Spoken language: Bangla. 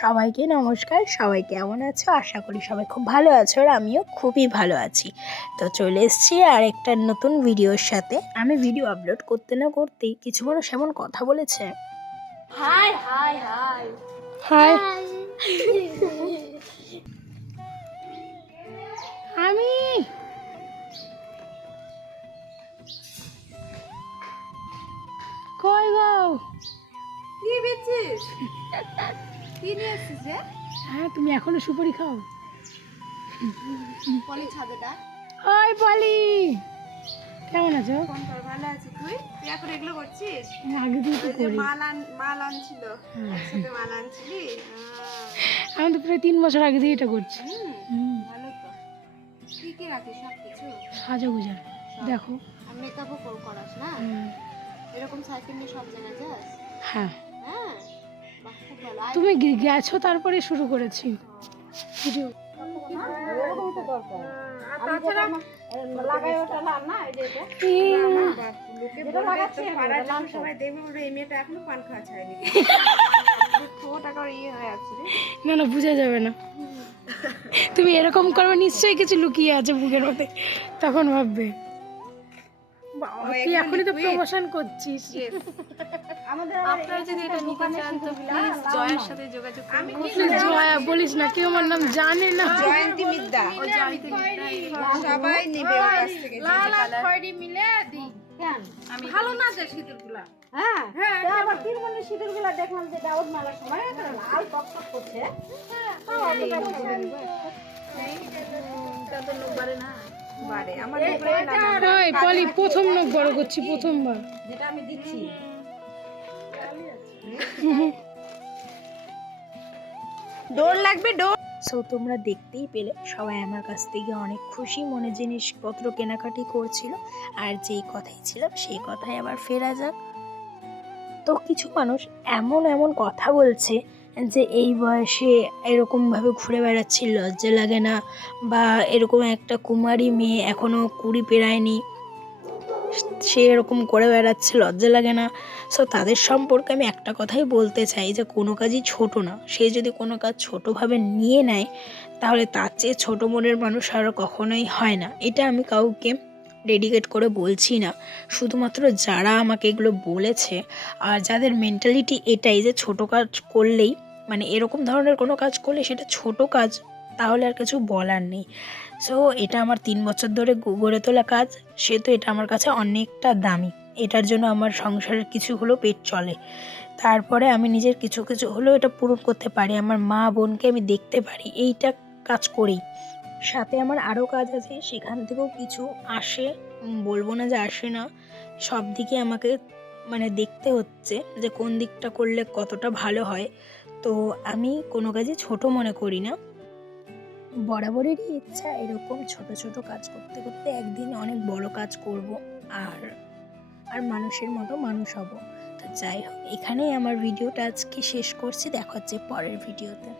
সবাইকে নমস্কার। সবাই কেমন আছো? আশা করি সবাই খুব ভালো আছো আর আমিও খুবই ভালো আছি। তো চলে এসেছি আর একটা নতুন ভিডিওর সাথে। আমি ভিডিও আপলোড করতে না করতেই কিছু মানুষ এমন কথা বলেছে। Hi hi hi. হাই। আমি। কই গো? কি বেচছিস? কি নিয়ে এসছিস রে? হ্যাঁ তুমি এখনও সুপারি খাও। পলি ছাদে ডাক। ওই পলি! কেমন আছো? ভালো আছি। তুই? তুই এখন এগুলো করছিস? আগে দিয়ে তো করি। মাল আন মাল আনছিল। হ্যাঁ। একসাথে মাল আনছিলি? আমি তো প্রায় তিন বছর আগে দিয়ে এটা করছি। ভালো তো। কি কি রাখিস সব। কিছু সাজা গুজা দেখো মেকআপও করাস না? এরকম সাইকেল নিয়ে সব জায়গায় যাস? হ্যাঁ। তুমি গে- গেছো তারপরে শুরু করেছি। ভিডিও। না ইয়ে হয়ে না না বোঝা যাবে না। তুমি এরকম করবে নিশ্চয়ই কিছু লুকিয়ে আছে বুকের মধ্যে। তখন ভাববে। বাবা, তুই এখনই তো প্রমোশন করছিস আমাদের আপনারা যদি এটা নিতে চান তো প্লিজ জয়ের সাথে যোগাযোগ করুন জয়া বলিস না কেউ আমার নাম জানে না জয়ন্তী মিদ্দা ও জয়ন্তী সবাই নেবে ওর কাছ থেকে লাল আর খয়েরি মিলে দি আমি ভালো না যে শীতেরগুলা হ্যাঁ হ্যাঁ আবার তিন মনে শীতেরগুলা দেখলাম যে দাউদ মেলার সময় লাল টক টক করছে বারে। আমার ওই পলি প্রথম নখ বড় করছি প্রথমবার। যেটা আমি দিচ্ছি। ডোর লাগবে ডোর। সো তোমরা দেখতেই পেলে সবাই আমার কাছ থেকে অনেক খুশি মনে জিনিসপত্র কেনাকাটি করছিল। আর যেই কথাই ছিলাম সেই কথাই আবার ফেরা যাক। তো কিছু মানুষ এমন এমন কথা বলছে যে এই বয়সে এরকমভাবে ঘুরে বেড়াচ্ছি, লজ্জা লাগে না বা এরকম একটা কুমারী মেয়ে এখনও কুড়ি পেরায়নি, সে এরকম করে বেড়াচ্ছে, লজ্জা লাগে না। সো তাদের সম্পর্কে আমি একটা কথাই বলতে চাই যে কোনো কাজই ছোট না। সে যদি কোনো কাজ ছোটোভাবে নিয়ে নেয়, তাহলে তার চেয়ে ছোটো মনের মানুষ আর কখনোই হয় না। এটা আমি কাউকে ডেডিকেট করে বলছি না। শুধুমাত্র যারা আমাকে এগুলো বলেছে আর যাদের মেন্টালিটি এটাই যে ছোট কাজ করলেই মানে এরকম ধরনের কোনো কাজ করলে সেটা ছোট কাজ, তাহলে আর কিছু বলার নেই। সো এটা আমার তিন বছর ধরে গড়ে তোলা কাজ সেহেতু এটা আমার কাছে অনেকটা দামি। এটার জন্য আমার সংসারের কিছু হলেও পেট চলে। তারপরে আমি নিজের কিছু কিছু হলেও এটা পূরণ করতে পারি, আমার মা বোনকে আমি দেখতে পারি, এইটা কাজ করি সাথে আমার আরও কাজ আছে, সেখান থেকেও কিছু আসে বলব না যে আসে না, সব দিকে আমাকে মানে দেখতে হচ্ছে যে কোন দিকটা করলে কতটা ভালো হয়। তো আমি কোনো কাজে ছোট মনে করি না। বরাবরেরই ইচ্ছা এরকম ছোট ছোট কাজ করতে করতে একদিন অনেক বড় কাজ করব আর আর মানুষের মতো মানুষ হব। তো যাই হোক, এখানেই আমার ভিডিওটা আজকে শেষ করছি, দেখা হচ্ছে পরের ভিডিওতে।